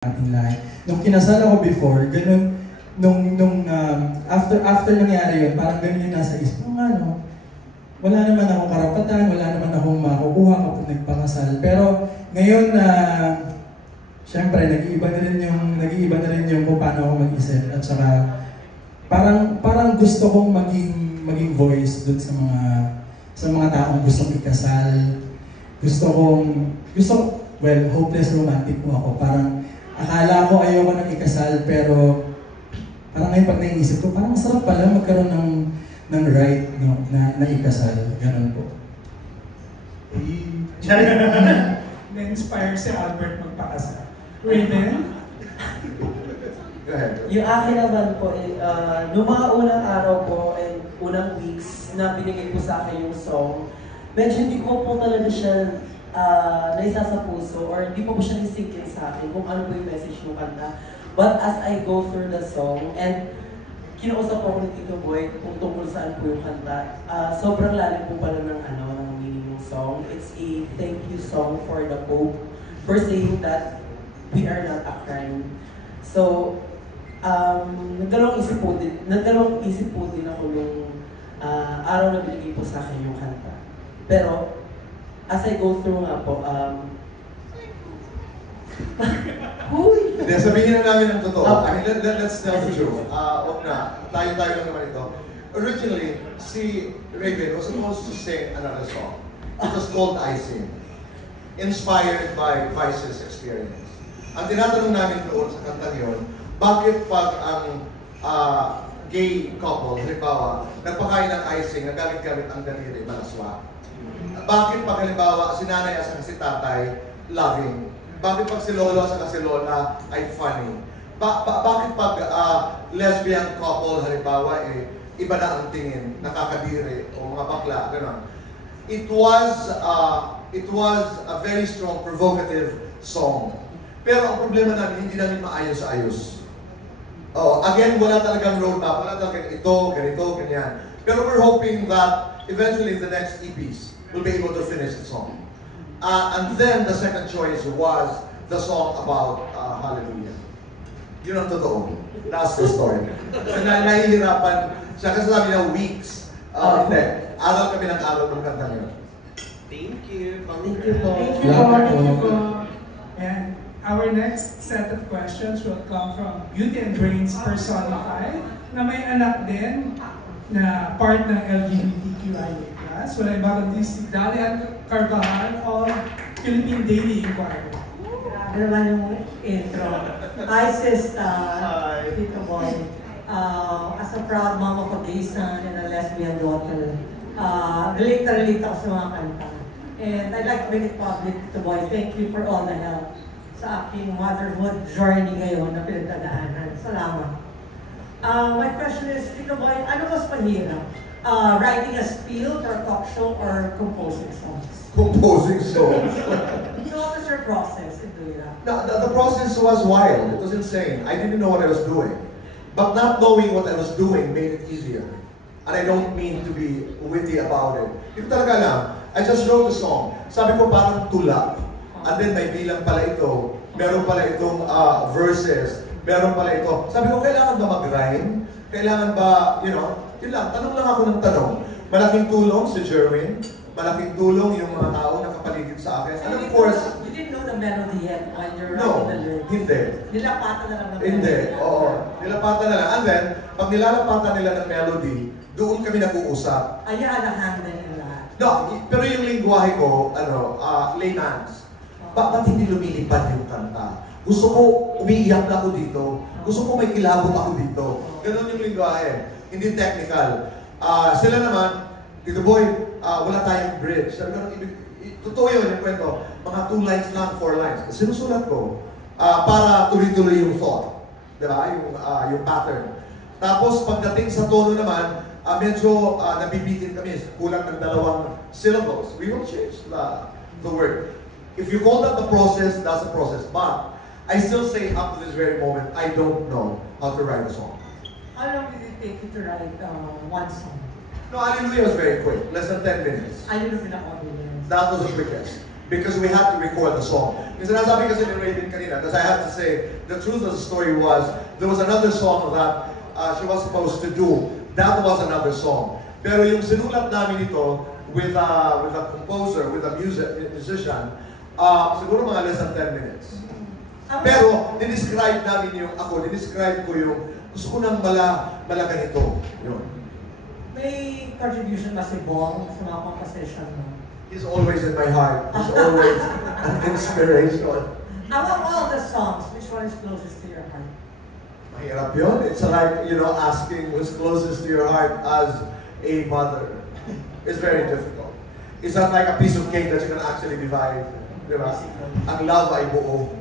ating lahat. Nung kinasal ako before, ganun, after nangyari yun, parang ganun yung nasa isip ko, ano, wala naman akong karapatan, wala naman akong makukuha kapag nagpakasal. Pero ngayon na, syempre, nag-iiba na rin yung kung paano ako mag-isip. At saka, parang gusto kong maging voice dun sa mga taong gustong ikasal. Well, hopeless romantic po ako. Parang, akala ko ayoko nang ikasal, pero parang ngayon pag naisip ko, parang masarap pala magkaroon ng right na ikasal. Ganun po. Na-inspire si Albert magpakasal. Raven? Go ahead. Yung akin naman po, noong mga unang araw po and unang weeks na binigay ko sa akin yung song, medyo hindi ko po talaga siya naisa sa puso or hindi po siya nisingkin sa akin kung ano po yung message ng kanta. But as I go through the song and kinausap po ako ni Tito Boy kung tungkol saan po yung kanta, sobrang lalim po pala ng meaning ng song. It's a thank you song for the Pope for saying that we are not a crime. So, nagdalawang isip po din ako nung araw na binigay po sa akin yung kanta. Pero, as I go through nga po, Hindi, sabihin na namin ang totoo. I mean, let's tell the truth. Huwag na. Tayo lang naman ito. Originally, si Raven was supposed to sing another song. It was called I Sing. Inspired by Vice's experience. Ang tinatanong namin doon sa kantang yun, bakit pag ang gay couple, halimbawa, nagpakain ng icing, nagalit-galit ang daliri, malaswa? Bakit pag halimbawa, si nanay at si tatay, loving? Bakit pag si lolo at si lola ay funny? Bakit pag lesbian couple, halimbawa, iba na ang tingin, nakakadiri, o mga bakla, gano'n? It was a very strong, provocative song. Pero ang problema namin, hindi namin maayos-ayos. Again, wala talagang roadmap, wala talagang ito, ganito, ganyan. Pero we're hoping that eventually the next EPs will be able to finish the song. And then the second choice was the song about Hallelujah. Yun ang totoo. That's the story. So nahihirapan siya kasi sabi niya weeks. Hindi. Aral kami ng aral ng kanta niyo. Thank you. Thank you po. And our next set of questions will come from Beauty and Brains Personified na may anak din na part ng LGBTQIA+. Wala iba kundi si Dalian Carvajal of Philippine Daily Inquirer. Ano naman yung intro? Hi, sis, Tito Boy. As a proud mom of a gay son and a lesbian daughter, relate ako sa mga kanta. And I'd like to make it public, Tito Boy. Thank you for all the help sa aking motherhood journey ngayon na pinagdadaanan. Salamat. My question is, Tito Boy, ano mas mahirap? Writing a spiel or talk show or composing songs? Composing songs. So what was your process in doing that? The process was wild. It was insane. I didn't know what I was doing. But not knowing what I was doing made it easier. And I don't mean to be witty about it. Hindi ko talaga alam. I just wrote the song. Sabi ko parang tulak. And then may bilang pala ito. Meron pala itong verses. Meron pala ito. Sabi ko, kailangan ba mag-rhyme? Kailangan ba, yun lang. Tanong lang ako ng tanong. Malaking tulong si Jerwin. Malaking tulong yung mga tao na kapaligid sa akin. And of course, you didn't know the melody yet when you're writing the lyrics? Hindi. Nilapatan na lang ng melody? Hindi, oo. Nilapatan na lang. And then, pag nilalapatan nila ng melody, doon kami nag-uusap. Ayan, nakahanda yung lahat. No, pero yung lingwahe ko, layman's. Ba't hindi lumilipad yung kanta? Gusto ko, umiiyak na ako dito. Gusto ko may kilabot ako dito. Ganun yung lingwahe. Hindi technical. Sila naman, Tito Boy, wala tayong bridge. Sabi ko, totoo yun yung kwento. Mga 2 lines lang, 4 lines. Sinusulat ko para tuloy-tuloy yung thought. Diba? Yung pattern. Tapos pagdating sa tono naman, medyo nabibitin kami. Kulang ng 2 syllables. We will change the word. If you call that the process, that's the process. But I still say up to this very moment, I don't know how to write a song. How long did it take you to write one song? No, Hallelujah was very quick. Less than 10 minutes. Ayun ang pinaka-audience. That was the quickest. because we had to record the song. Kasi nasabi kasi ni Raven kanina, because I have to say, the truth of the story was, there was another song that she was supposed to do. That was another song. Pero yung sinulat namin ito with a composer, with a musician, siguro mga less than 10 minutes. Pero, dinescribe namin dinescribe ko yung, gusto ko nang ganito. Yun. May contribution ba si Bong sa mga composition mo? He's always in my heart. He's always an inspiration. Among all the songs, which one is closest to your heart? Mahirap yun. It's like, asking who's closest to your heart as a mother. It's very difficult. It's not like a piece of cake that you can actually divide. Di ba? Ang love ay buo.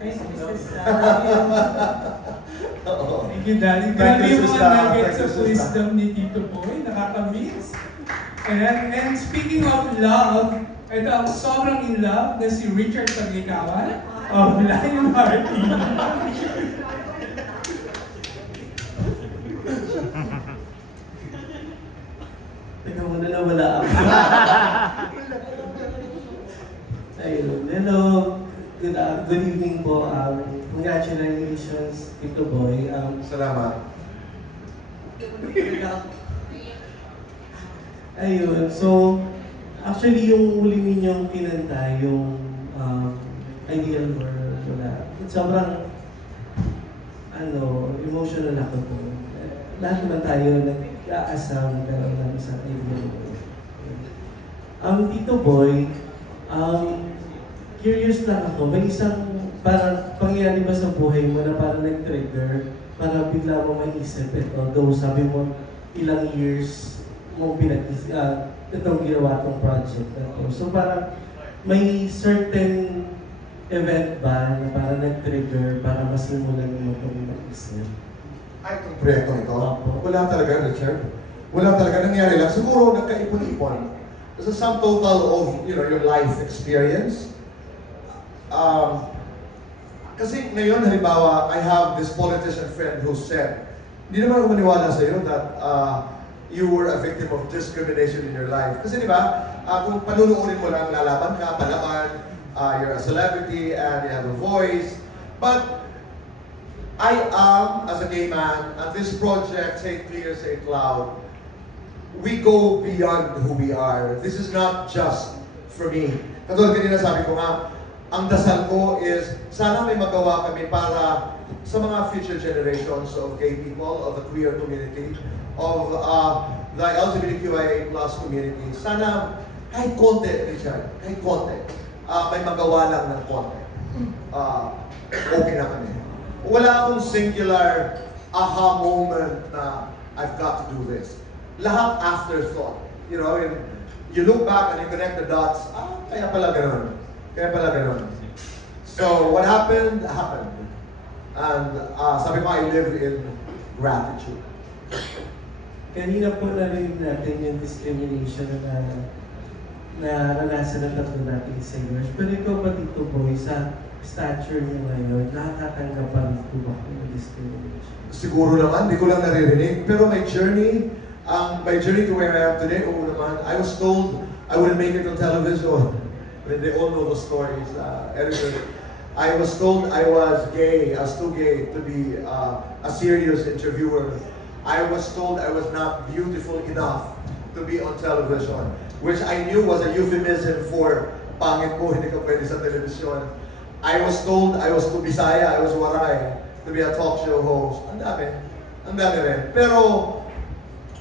Thank you, Mrs. Thank you, Daddy. Grabe yung mga nuggets of wisdom ni Tito Boy. Nakakamiss. And speaking of love, ito ang sobrang in love na si Richard Paglikawan of Lionheart. Teka muna, nawala ako. Ayun, hello. Good evening po. Congratulations, Tito Boy. Salamat. Ayun, so actually yung huli ninyong kinanta, yung Ideal World, sobrang emotional ako po. Lahat naman tayo nag-aasam pero lang sa Ideal World. Tito Boy, curious lang ako, may isang parang pangyayari ba sa buhay mo na parang nag-trigger para bigla mo maisip ito, though sabi mo ilang years mo itong ginawa itong project na ito. So parang may certain event ba na parang nag-trigger para masimulan mo itong mag-isip? Ay, itong proyekto ito? Opo. Wala talaga, Richard. Wala talaga. Nangyari lang. Siguro nagkaipon-ipon. It's a sum total of, your life experience. Kasi ngayon, halimbawa, I have this politician friend who said, hindi naman ako maniwala sa iyo that you were a victim of discrimination in your life. Kasi di ba, kung panunuunin mo lang, lalaban ka, palaban, you're a celebrity and you have a voice. But I am, as a gay man, and this project, Say It Clear, Say It Loud, we go beyond who we are. This is not just for me. Katulad kanina sabi ko nga, ang dasal ko is, sana may magawa kami para sa mga future generations of gay people, of the queer community, of the LGBTQIA+ community. Sana kahit konti, Richard, kahit konti, may magawa lang ng konti. Okay na kami. Wala akong singular aha moment na I've got to do this. Lahat afterthought. You look back and you connect the dots, kaya pala ganun. Kaya pala ganun. So, what happened, happened. And sabi ko, I live in gratitude. Kanina po narinig natin yung discrimination na naranasan ng tatlo nating singers. Pero ikaw ba, Tito Boy, sa stature mo ngayon, nakakatanggap pa rin po ba yung discrimination? Siguro naman, di ko lang naririnig. Pero my journey to where I am today, naman, I was told I wouldn't make it on television. They all know the stories. I was told I was gay. I was too gay to be a serious interviewer. I was told I was not beautiful enough to be on television, which I knew was a euphemism for pangit mo, hindi ka pwede sa television. I was told I was too Bisaya, I was waray to be a talk show host. Ang dami rin. Pero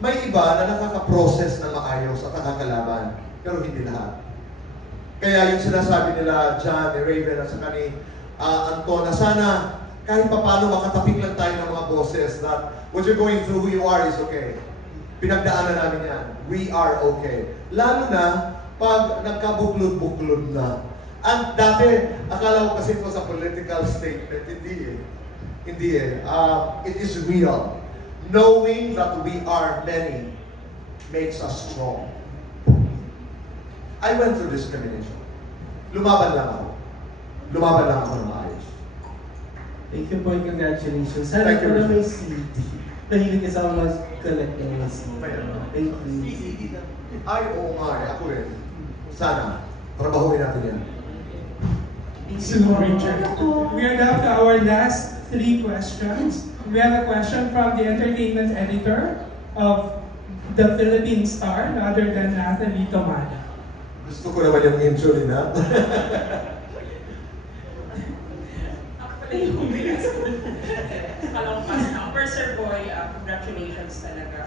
may iba na nakaka-process na maayos at nakakalaban, pero hindi lahat. Kaya yung sinasabi nila John, ni Raven at saka ni Anton, na sana kahit paano makatapik lang tayo ng mga boses that what you're going through, who you are is okay. Pinagdaanan namin yan. We are okay. Lalo na pag nagkabuklod-buklod na. At dati, akala ko kasi ito sa political statement. Hindi eh. It is real. Knowing that we are many makes us strong. I went through discrimination. Lumaban lang ako ng maayos. Thank you po, congratulations. Sana ko na may CD. Nahilig ka sa mga collect ng CD. Thank you. Ay, oo nga eh. Ako rin. Sana. Trabahuin natin yan. Sino Richard? We are down to our last 3 questions. We have a question from the entertainment editor of the Philippine Star, none other than Nathalie Tomada. Gusto ko naman yung intro din, ha? Actually, yung bigas ko. Kalangpas na. Sir Boy, congratulations talaga.